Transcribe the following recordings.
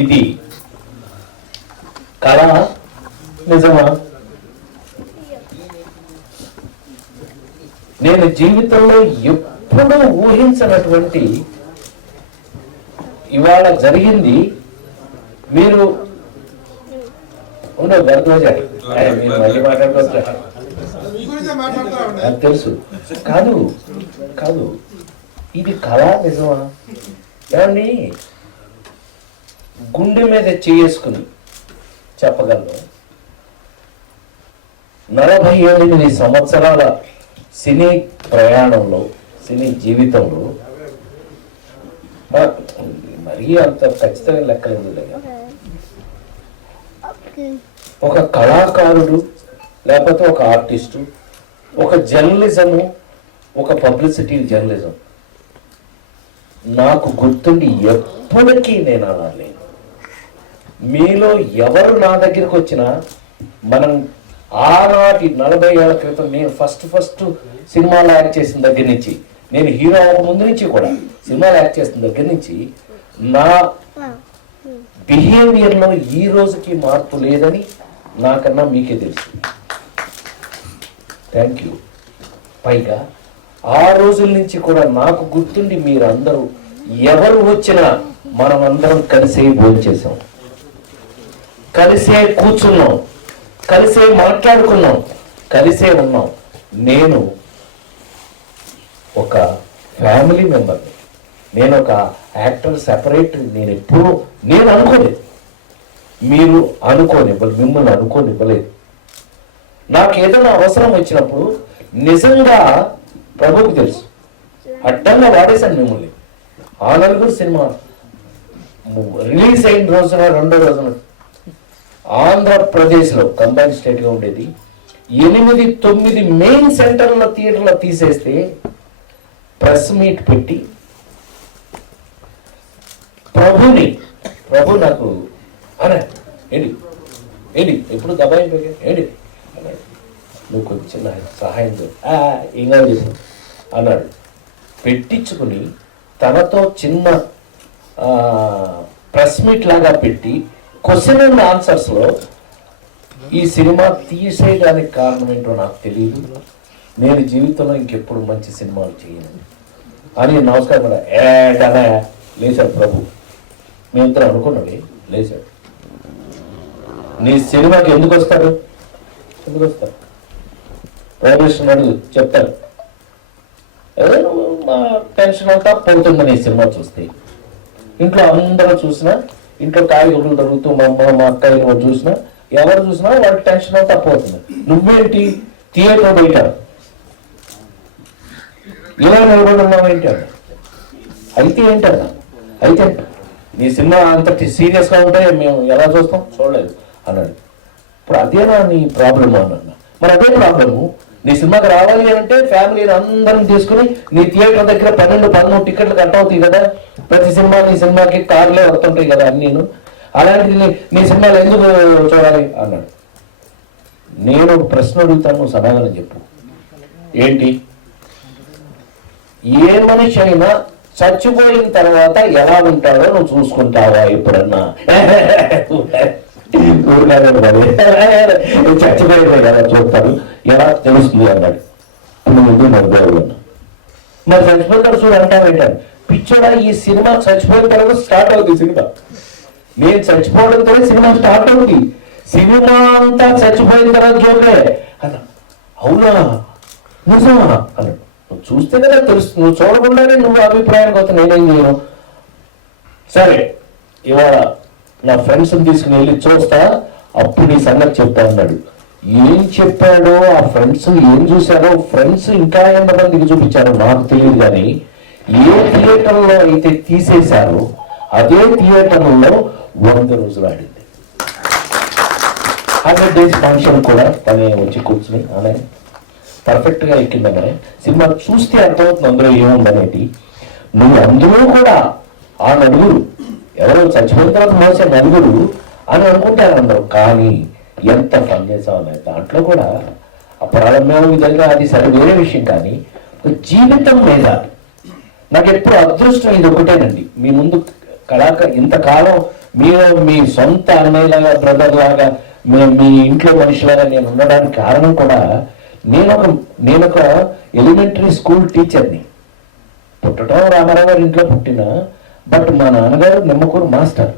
ఇది కళ నిజమా? నేను జీవితంలో ఎప్పుడూ ఊహించినటువంటి ఇవాళ జరిగింది. మీరు ఉండవు భరద్వాజారు, మీరు మళ్ళీ మాట్లాడుకోవచ్చు, నాకు తెలుసు. కాదు కాదు, ఇది కళ నిజమా? ఏమండి, గుండె మీద చేసుకుని చెప్పగలను, 48 సంవత్సరాల సినీ ప్రయాణంలో, సినీ జీవితంలో మరీ అంత ఖచ్చితమైన లెక్కలేదు. ఒక కళాకారుడు లేకపోతే ఒక ఆర్టిస్టు, ఒక జర్నలిజము, ఒక పబ్లిసిటీ జర్నలిజం నాకు గుర్తుండి ఎప్పటికీ నేను అలా లేను. మీలో ఎవరు నా దగ్గరికి వచ్చినా, మనం ఆనాటి 40 ఏళ్ల క్రితం నేను ఫస్ట్ సినిమాలో యాక్ట్ చేసిన దగ్గర నుంచి, నేను హీరో అవ్వక ముందు నుంచి కూడా సినిమాలో యాక్ట్ చేసిన దగ్గర నుంచి నా బిహేవియర్లో ఈ రోజుకి మార్పు లేదని నాకన్నా మీకే తెలుసు. Thank you. పైగా ఆ రోజుల నుంచి కూడా నాకు గుర్తుండి మీరందరూ ఎవరు వచ్చినా మనం అందరం కలిసే భోంచేసాం, కలిసే కూర్చున్నాం, కలిసే మాట్లాడుకున్నాం, కలిసే ఉన్నాం. నేను ఒక ఫ్యామిలీ మెంబర్ని, నేను ఒక యాక్టర్ సెపరేట్, నేను అనుకోలేదు, మీరు అనుకోనివ్వలేదు, మిమ్మల్ని అనుకోనివ్వలేదు. నాకు ఏదైనా అవసరం వచ్చినప్పుడు నిజంగా ప్రభుకి తెలుసు, అడ్డంగా వాడేశాను మిమ్మల్ని. ఆ నలుగురు సినిమా రిలీజ్ అయిన రోజున, 2వ రోజున ఆంధ్రప్రదేశ్లో కంబైన్ స్టేట్గా ఉండేది, 8-9 మెయిన్ సెంటర్ల థియేటర్లో తీసేస్తే ప్రెస్ మీట్ పెట్టి ప్రభు నాకు అన్నా ఏంటి ఎప్పుడు దబాయింపు ఏంటి అన్నాడు, నువ్వు కొంచెం సహాయం ఇంకా చేసావు అన్నాడు. పెట్టించుకుని తనతో చిన్న ప్రెస్ మీట్ లాగా పెట్టి క్వశ్చన్ అండ్ ఆన్సర్స్లో ఈ సినిమా తీసేయడానికి కారణం ఏంటో నాకు తెలియదు, నేను జీవితంలో ఇంకెప్పుడు మంచి సినిమాలు చేయను అని నమస్కారం కూడా ఏటనే లేచాడు ప్రభు. మేమిద్దరం అనుకున్నవి లేచాడు. నీ సినిమాకి ఎందుకు వస్తారు ప్రొడ్యూసర్ అడుగు చెప్తారు, ఏదో మా టెన్షన్ అంతా పోతుంది నీ సినిమా చూస్తే. ఇంట్లో అందరూ చూసినా, ఇంట్లో కాయగూరలు దొరుకుతూ మా అమ్మ మా అక్కయ్యలు చూసినా, ఎవరు చూసినా వాళ్ళ టెన్షన్ అంతా పోతుంది. నువ్వేంటి థియేటర్ బయట ఇలా నిలబడి ఉన్నావేంటి అన్న. అయితే ఏంటన్నా, అయితే నీ సినిమా అంతటి సీరియస్గా ఉంటే మేము ఎలా చూస్తాం, చూడలేదు అన్నాడు. ఇప్పుడు అదేనా నీ ప్రాబ్లమ్ అన్న. మరి అదే ప్రాబ్లము, నీ సినిమాకి రావాలి అంటే ఫ్యామిలీని అందరం తీసుకుని నీ థియేటర్ దగ్గర 12-13 టికెట్లు కట్ అవుతాయి కదా, ప్రతి సినిమా నీ సినిమాకి కార్లే వస్తుంటాయి కదా అన్నీను. అలాంటిది నీ సినిమాలు ఎందుకు చూడాలి అన్నాడు. నేను ఒక ప్రశ్న అడుగుతాను, సమాధానం చెప్పు. ఏంటి? ఏ మనిషి అయినా చచ్చిపోయిన తర్వాత ఎలా ఉంటాడో నువ్వు చూసుకుంటావా ఎప్పుడన్నా? చచ్చిపోయిన ఎలా చూస్తారు, ఎలా తెలుస్తుంది అన్నాడు. ముందు నవ్వాడు అన్నా. మరి చచ్చిపోతాడు చూడు అంటావేంటాను. పిచ్చోడా, ఈ సినిమా చచ్చిపోయిన తర్వాత స్టార్ట్ అవుతుంది సినిమా. నేను చచ్చిపోవడంతో సినిమా స్టార్ట్ అవుతుంది. సినిమా అంతా చచ్చిపోయిన తర్వాత జోకే అన్నా. అవునా, నిజమా అన్నాడు. నువ్వు చూస్తే కదా తెలుస్తుంది, నువ్వు చూడకుండానే నువ్వు అభిప్రాయానికి వస్తే నేనేం చేయను. సరే, ఇవాళ నా ఫ్రెండ్స్ని తీసుకుని వెళ్ళి చూస్తా, అప్పుడు నీ సంగతి చెప్తా అన్నాడు. ఏం చెప్పాడో, ఆ ఫ్రెండ్స్ ఏం చూశారో, ఫ్రెండ్స్ ఇంకా ఎంతమందికి చూపించారో నాకు తెలియదు. కానీ ఏ థియేటర్లో అయితే తీసేశారో అదే థియేటర్లో 100 రోజులు ఆడింది. 100 days ఫంక్షన్ కూడా తనే వచ్చి కూర్చుని అనే పర్ఫెక్ట్గా ఎక్కిందనే సినిమా చూస్తే అర్థమవుతుంది అందులో ఏముందనేది. నువ్వు అందులో కూడా ఆ నలుగురు ఎవరో చచ్చిపోయిన తర్వాత మోసే నలుగురు అని అనుకుంటారు అందరూ. కానీ ఎంత ఫన్ చేసామనే దాంట్లో కూడా అప్పుడు విధంగా అది సరే వేరే విషయం. కానీ జీవితం మీద నాకు ఎప్పుడు అదృష్టం ఇది ఒకటేనండి, మీ ముందు ఇంతకాలం మీరు మీ సొంత అన్నయ్యలాగా బ్రదర్ లాగా మీ ఇంట్లో మనిషిలాగా నేను ఉండడానికి కారణం కూడా నేను ఒక ఎలిమెంటరీ స్కూల్ టీచర్ని. పుట్టడం రామారావు గారి ఇంట్లో పుట్టిన, బట్ మా నాన్నగారు నిమ్మకూరు మాస్టర్.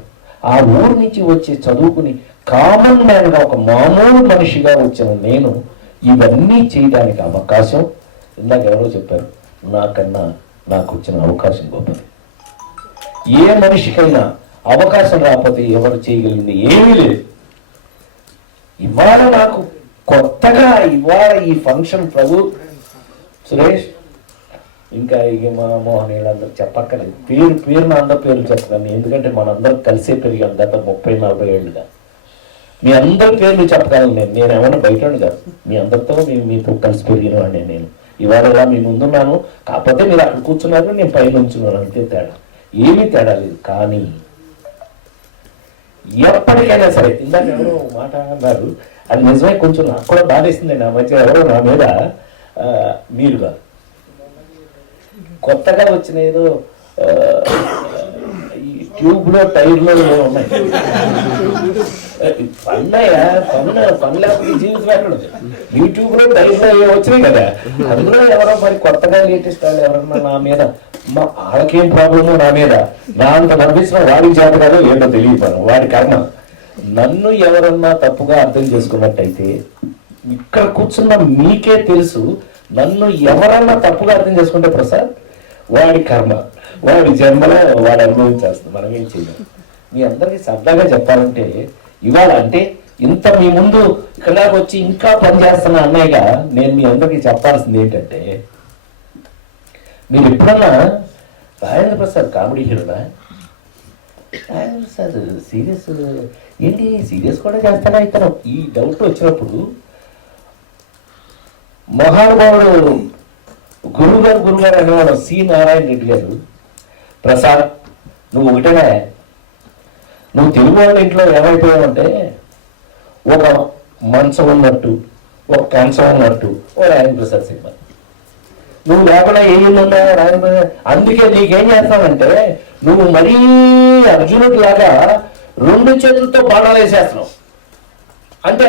ఆ ఊరు నుంచి వచ్చి చదువుకుని కామన్ మ్యాన్గా ఒక మామూలు మనిషిగా వచ్చిన నేను ఇవన్నీ చేయడానికి అవకాశం, ఇందాక ఎవరో చెప్పారు, నాకన్నా నాకు వచ్చిన అవకాశం గొప్పది. ఏ మనిషికైనా అవకాశం రాకపోతే ఎవరు చేయగలిగింది ఏమీ లేదు. ఇవాళ నాకు కొత్తగా ఇవాళ ఈ ఫంక్షన్ ప్రభు సురేష్ ఇంకా ఇక మా మోహన్ వీళ్ళందరూ చెప్పక్కర్లేదు, పేరున అందరి పేర్లు చెప్తాను, ఎందుకంటే మనందరం కలిసే పెరిగాం గత 30-40 ఏళ్ళుగా. మీ అందరి పేర్లు చెప్పగలను నేను ఏమన్నా బయట కాదు, మీ అందరితో మీతో కలిసి పెరిగిన వాడిని నేను. ఇవాళ ఇలా మీ ముందున్నాను, కాకపోతే మీరు అక్కడ కూర్చున్నారు, నేను పైన ఉంచున్నాను, అంతే తేడా, ఏమీ తేడా లేదు. కానీ ఎప్పటికైనా సరే, ఇందాక ఎవరో మాట అన్నారు, అది నిజమే, కొంచెం నాకు కూడా బాధేసింది. నా మధ్య ఎవరో నా మీద మీరుగా కొత్తగా వచ్చిన ఏదో ఈ ట్యూబ్లో టైర్లో ఉన్నాయి పని లేకపోతే జీవితం ఎక్కడ యూట్యూబ్లో టైర్లో వచ్చినాయి కదా, అందులో ఎవరో మరి కొత్తగా లేటెస్ట్ వాళ్ళు ఎవరన్నా నా మీద, వాళ్ళకేం ప్రాబ్లము నా మీద, నా అంత కనిపించిన వాడికి చేతకాదో ఏంటో తెలియపాను, వాడి కర్మ. నన్ను ఎవరన్నా తప్పుగా అర్థం చేసుకున్నట్టయితే ఇక్కడ కూర్చున్న మీకే తెలుసు, నన్ను ఎవరన్నా తప్పుగా అర్థం చేసుకుంటే ప్రసాద్ వాడి కర్మ, వాడి జన్మలో వాడు అనుభవించేస్తుంది, మనం ఏం చేయాలి. మీ అందరికీ సరదాగా చెప్పాలంటే ఇవాళ అంటే ఇంత మీ ముందు ఇక్కడ వచ్చి ఇంకా పనిచేస్తున్న అన్నయ్యగా నేను మీ అందరికీ చెప్పాల్సింది ఏంటంటే, మీరు ఎప్పుడన్నా రాజేంద్ర ప్రసాద్ కామెడీ హీరోనా, రాజేంద్ర ప్రసాద్ సీరియస్ ఏంటి, సీరియస్ కూడా చేస్తాడా ఇతను, ఈ డౌట్ వచ్చినప్పుడు మహానుభావుడు గురుగారు అనేవాడు సి నారాయణ రెడ్డి గారు, ప్రసాద్ నువ్వు ఒకటేనా, నువ్వు తెలుగు వాళ్ళ ఇంట్లో ఏమైపోయావంటే ఒక మంచం ఉన్నట్టు, ఒక కంచం ఉన్నట్టు ఓ రాజేంద్ర ప్రసాద్ సినిమా, నువ్వు లేకుండా ఏముందా రాజేంద్ర, అందుకే నీకేం చేస్తావంటే నువ్వు మరీ అర్జునుడి లాగా 2 చేతులతో బాణాలు వేసేస్తున్నావు, అంటే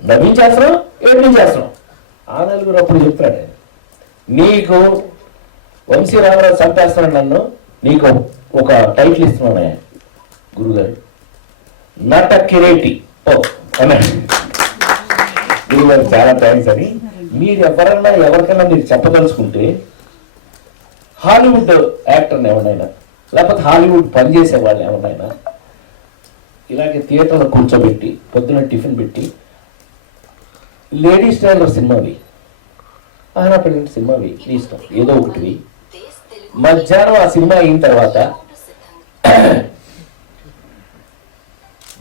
నవ్వించేస్తున్నావు ఏడ్పించేస్తున్నావు. ఆ నలుగురు అప్పుడు చెప్తాడు, నీకు వంశీ రామరాజు చంపేస్తున్నాడు నన్ను, నీకు ఒక టైటిల్ ఇస్తున్నాను గురుగారు, నట కిరీటి ఓ అన్నాడు గురుగారు, చాలా థ్యాంక్స్ అని. మీరు ఎవరికైనా మీరు చెప్పదలుచుకుంటే హాలీవుడ్ యాక్టర్ని ఎవరైనా, లేకపోతే హాలీవుడ్ పనిచేసే వాళ్ళని ఎవరైనా ఇలాగే థియేటర్లో కూర్చోబెట్టి పొద్దున టిఫిన్ పెట్టి లేడీస్ టైలర్ సినిమావి, ఆయన పెళ్ళింటి సినిమావి నీ ఇష్టం ఏదో ఒకటివి, మధ్యాహ్నం ఆ సినిమా అయిన తర్వాత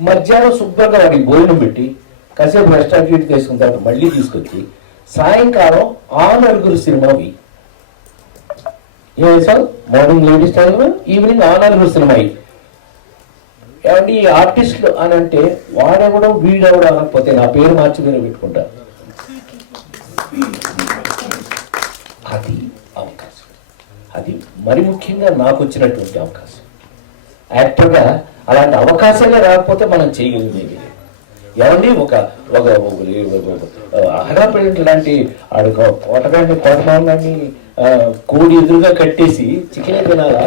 మధ్యాహ్నం శుభ్రంగా వాడికి భోజనం పెట్టి కాసేపు రెస్టారెంట్ తీసుకున్న తర్వాత మళ్ళీ తీసుకొచ్చి సాయంకాలం ఆ నలుగురు సినిమావి, ఏం మార్నింగ్ లేడీస్ టైలర్, ఈవినింగ్ ఆ నలుగురు సినిమా. ఏమంటే ఈ ఆర్టిస్టులు అని అంటే వాడెవడో వీడెవడో అనకపోతే నా పేరు మార్చి మీరు పెట్టుకుంటారు, అది అవకాశం, అది మరి ముఖ్యంగా నాకు వచ్చినటువంటి అవకాశం. యాక్టర్గా అలాంటి అవకాశాలే రాకపోతే మనం చేయగలిగేది ఏమండి. ఒక అహరాపేట లాంటి కోటగాన్ని కోడి ఎదురుగా కట్టేసి చికెన్ తినాలా,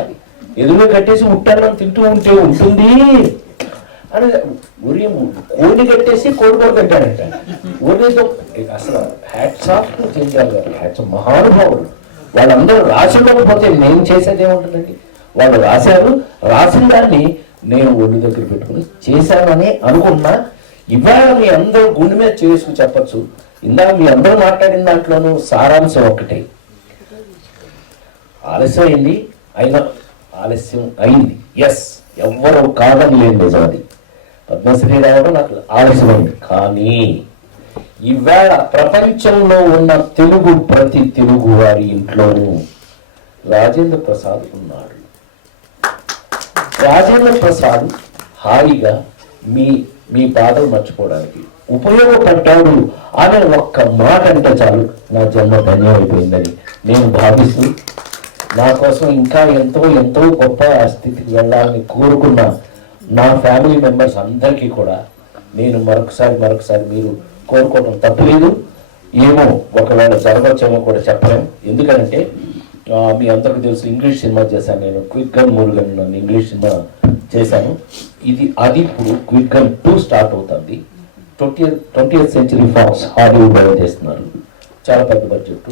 ఎదురుగా కట్టేసి ముట్టాలని తింటూ ఉంటే ఉంటుంది అని కోడి కట్టేసి కోడి కూడా తింటాడంట. ఓడితో అసలు హ్యాట్స్ ఆఫ్ చేంజాల్ గారు, హ్యాట్స్ మహానుభావుడు. వాళ్ళందరూ రాసిపోకపోతే నేను చేసేది ఏముంటుందండి, వాళ్ళు రాశారు, రాసిన దాన్ని నేను ఒళ్ళు దగ్గర పెట్టుకుని చేశానని అనుకున్నా. ఇవాళ మీ అందరూ గుండె మీద చేసుకుని చెప్పచ్చు, ఇందాక మీ అందరూ మాట్లాడిన దాంట్లోనూ సారాంశం ఒక్కటే, ఆలస్యం అయింది అయినా ఆలస్యం అయింది, ఎస్ ఎవ్వరూ కాదని లేదు, నిజం అది. పద్మశ్రీ రావడం నాకు ఆలస్యమైంది, కానీ ఇవాళ ప్రపంచంలో ఉన్న ప్రతి తెలుగు వారి ఇంట్లోనూ రాజేంద్ర ప్రసాద్ ఉన్నాడు. రాజేంద్ర ప్రసాద్ హాయిగా మీ బాధలు మర్చిపోవడానికి ఉపయోగపడ్డాడు అనే ఒక్క మాట అంటే చాలు నా జన్మ ధన్యమైపోయిందని నేను భావిస్తూ నా కోసం ఇంకా ఎంతో ఎంతో గొప్ప స్థితికి వెళ్ళాలని కోరుకున్న నా ఫ్యామిలీ మెంబర్స్ అందరికీ కూడా నేను మరొకసారి మీరు కోరుకోవడం తప్పలేదు. ఏమో ఒకవేళ జరగవచ్చేమో కూడా చెప్పలేము. ఎందుకంటే మీ అందరికీ తెలుసు ఇంగ్లీష్ సినిమా చేశాను నేను, క్విక్ గన్ మురుగన్ అని ఇంగ్లీష్ సినిమా చేశాను. అది ఇప్పుడు క్విక్ గన్ 2 స్టార్ట్ అవుతుంది. 20th సెంచరీ ఫాక్స్ హాలీవుడ్ వాళ్ళు చేస్తున్నారు. చాలా పెద్ద బడ్జెట్,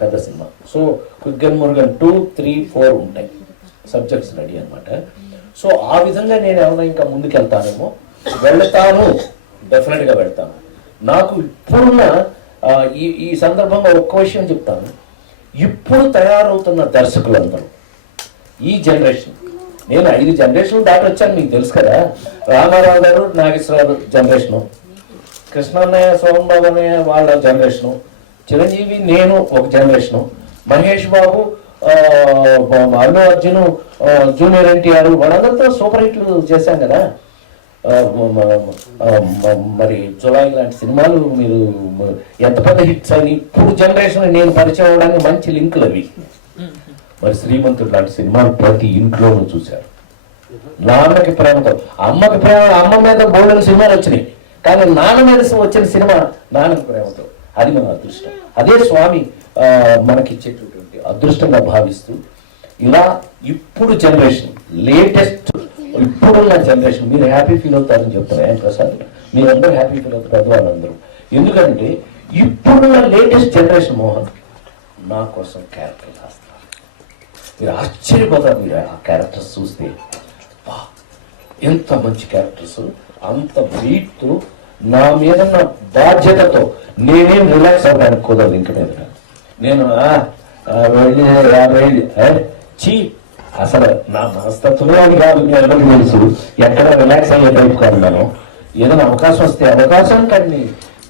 పెద్ద cinema. So quick gun Murugan 2, 3, 4 ఉంటాయి, సబ్జెక్ట్స్ రెడీ అనమాట. సో ఆ విధంగా నేను ఏమైనా ఇంకా ముందుకు వెళ్తానేమో, డెఫినెట్గా వెళ్తాను. నాకు ఇప్పుడున్న ఈ సందర్భంగా ఒక్క విషయం చెప్తాను. ఇప్పుడు తయారవుతున్న దర్శకులందరూ ఈ జనరేషన్, నేను 5 జనరేషన్లు దాటి వచ్చాను, మీకు తెలుసు కదా. రామారావు గారు, నాగేశ్వరరావు జనరేషను, కృష్ణన్నయ్య, సోమన్ బాబు అన్నయ్య వాళ్ళ జనరేషను, చిరంజీవి, నేను ఒక జనరేషను, మహేష్ బాబు, అల్లు అర్జున్, జూనియర్ ఎన్టీఆర్ వాళ్ళందరితో సూపర్ హిట్లు చేశాం కదా. మరి జులై లాంటి సినిమాలు మీరు ఎంత పెద్ద హిట్స్ అని ఇప్పుడు జనరేషన్ నేను పరిచయం అవడానికి మంచి లింకులు అవి. మరి శ్రీమంతుడు లాంటి సినిమాలు ప్రతి ఇంట్లోనూ చూశారు. నాన్నకి ప్రేమతో, అమ్మకి ప్రేమ, అమ్మ మీద బోల్డెన్ సినిమాలు వచ్చినాయి, కానీ నాన్న మీద వచ్చిన సినిమా నాన్నకి ప్రేమతో. అది మన అదృష్టం. అదే స్వామి మనకిచ్చేటటువంటి అదృష్టంగా భావిస్తూ ఇలా ఇప్పుడు జనరేషన్ లేటెస్ట్, ఇప్పుడున్న జనరేషన్ మీరు హ్యాపీ ఫీల్ అవుతారని చెప్తారు ఆయన ప్రసాద్. మీరందరూ హ్యాపీ ఫీల్ అవుతారు పెద్దవాళ్ళందరూ. ఎందుకంటే ఇప్పుడున్న లేటెస్ట్ జనరేషన్ మోహన్ నా కోసం క్యారెక్టర్ రాస్తారు. మీరు ఆశ్చర్యపోతారు మీరు ఆ క్యారెక్టర్స్ చూస్తే. ఎంత మంచి క్యారెక్టర్స్, అంత వెయిట్తో, నా మీద నా బాధ్యతతో నేనేం రిలాక్స్ అవ్వడానికి కుదరదు. ఇంక మీద నేను చీ అసలు నా మనస్తత్వమే అని కాదు, మీ అందరికీ తెలుసు. ఎక్కడ రిలాక్స్ అయ్యే టైప్ కాదు. నేను ఏదైనా అవకాశం వస్తే అవకాశం కానీ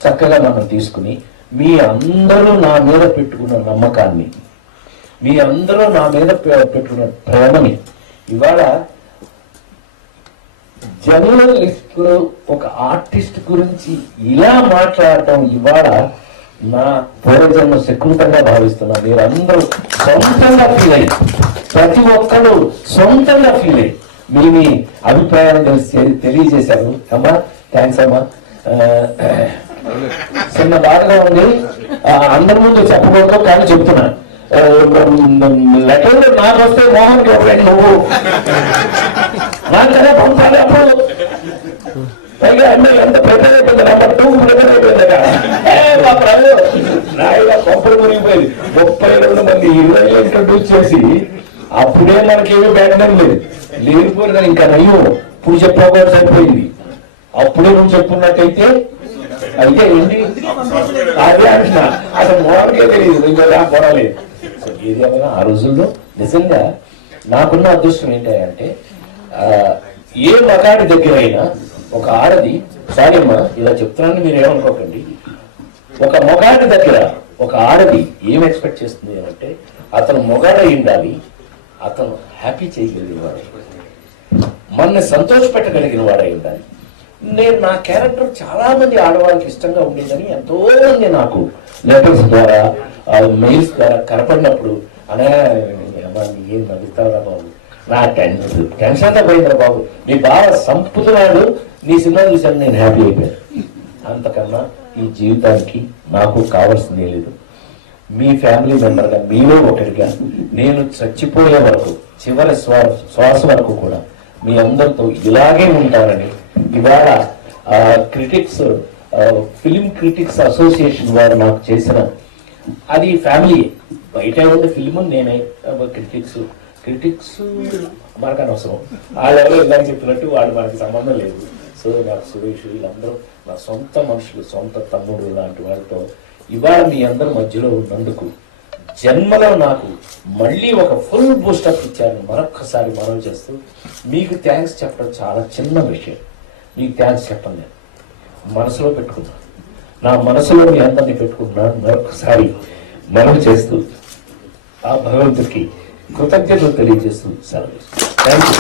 చక్కగా మనం తీసుకుని, మీ అందరూ నా మీద పెట్టుకున్న నమ్మకాన్ని, మీ అందరూ నా మీద పెట్టుకున్న ప్రేమని ఇవాళ జర్నలిస్టులు ఒక ఆర్టిస్ట్ గురించి ఇలా మాట్లాడటం ఇవాళ నా పూర్వజన్మ శకృతంగా భావిస్తున్నా. మీరందరూ సొంతంగా ఫీల్ అయ్యి, ప్రతి ఒక్కరు సొంతంగా ఫీల్ అయ్యి మీ అభిప్రాయాలు తెలియజేశారు. అమ్మా థ్యాంక్స్ అమ్మా. చిన్న బాధగా ఉంది, అందరి ముందు చెప్పకూడదు కానీ చెప్తున్నా. లెటర్లు నాకు వస్తే మోహన్కి ఒకటి నువ్వు నాకు కదా పంపాలి. అప్పుడు పైగా అన్నీ ఎంత ప్రిపేర్ అయిపోయింది, నెంబర్ 2 ప్రిపేర్ అయిపోయింది కదా. నాయన కొంపలు మునిగిపోయింది. 32 మంది హీరోయిన్లు ఇంట్రడ్యూస్ చేసి అప్పుడే మనకేమీ బ్యాటరీ లేదు, లేకపోయినా ఇంకా నయ్యో ఇప్పుడు చెప్పకపోతే సరిపోయింది. అప్పుడే నువ్వు చెప్పుకున్నట్టయితే అయితే ఏంటి అదే అంటున్నా, అసలు మోహన్కే తెలియదు ఇంకా పోరాలేదు. ఏదేమైనా ఆ రోజుల్లో నిజంగా నాకున్న అదృష్టం ఏంటంటే, ఏ మగాడి దగ్గర అయినా ఒక ఆడది, సారీ అమ్మా ఇలా చెప్తున్నాను మీరు ఏమనుకోకండి, ఒక మగాడి దగ్గర ఒక ఆడది ఏం ఎక్స్పెక్ట్ చేస్తుంది అంటే అతను మొగాడై ఉండాలి, అతను హ్యాపీ చేయగలిగిన వాడు, మనల్ని సంతోష పెట్టగలిగిన వాడై ఉండాలి. నేను నా క్యారెక్టర్ చాలా మంది ఆడవాళ్ళకి ఇష్టంగా ఉండేదని ఎంతో మంది నాకు లెటర్స్ ద్వారా, మెయిల్స్ ద్వారా కనపడినప్పుడు అనే ఏం నవ్వుతారా బాబు, నా టెన్షన్ అంతా పోయిందిరా బాబు, నీ బాగా సంపుతున్నాడు, నీ సినిమా చూశాను నేను హ్యాపీ అయిపోయాను. అంతకన్నా ఈ జీవితానికి నాకు కావాల్సిందే లేదు. మీ ఫ్యామిలీ మెంబర్గా, మీలో ఒకటిగా నేను చచ్చిపోయే వరకు, చివరి శ్వాస వరకు కూడా మీ అందరితో ఇలాగే ఉంటారని ఇవాళ క్రిటిక్స్, ఫిలిం క్రిటిక్స్ అసోసియేషన్ వారు నాకు చేసిన, అది ఫ్యామిలీ బయట ఉండే ఫిలిం నేనే, క్రిటిక్స్ మనకు అనవసరం, వాళ్ళెవరో ఇలా చెప్పినట్టు వాళ్ళు మనకి సంబంధం లేదు. సో నాకు సురేష్ వీళ్ళందరూ నా సొంత మనుషులు, సొంత తమ్ముడు లాంటి వాళ్ళతో ఇవాళ మీ అందరి మధ్యలో ఉన్నందుకు జన్మలో నాకు మళ్ళీ ఒక ఫుల్ బూస్టప్ ఇచ్చారని మరొక్కసారి మనం చేస్తూ మీకు థ్యాంక్స్ చెప్పడం చాలా చిన్న విషయం. మీకు థ్యాంక్స్ చెప్పండి, నేను మనసులో పెట్టుకున్నాను, నా మనసులో మీ అందరినీ పెట్టుకుంటున్నాను. మరొకసారి మనం చేస్తూ ఆ భగవంతుడికి కృతజ్ఞతలు తెలియజేస్తూ సెలవు. Thank you.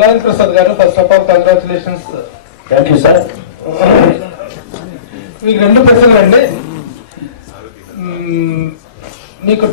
రాజేంద్ర ప్రసాద్ గారు, first of all congratulations. Thank you sir. మీకు 2 ప్రశ్నలు అండి. మీకు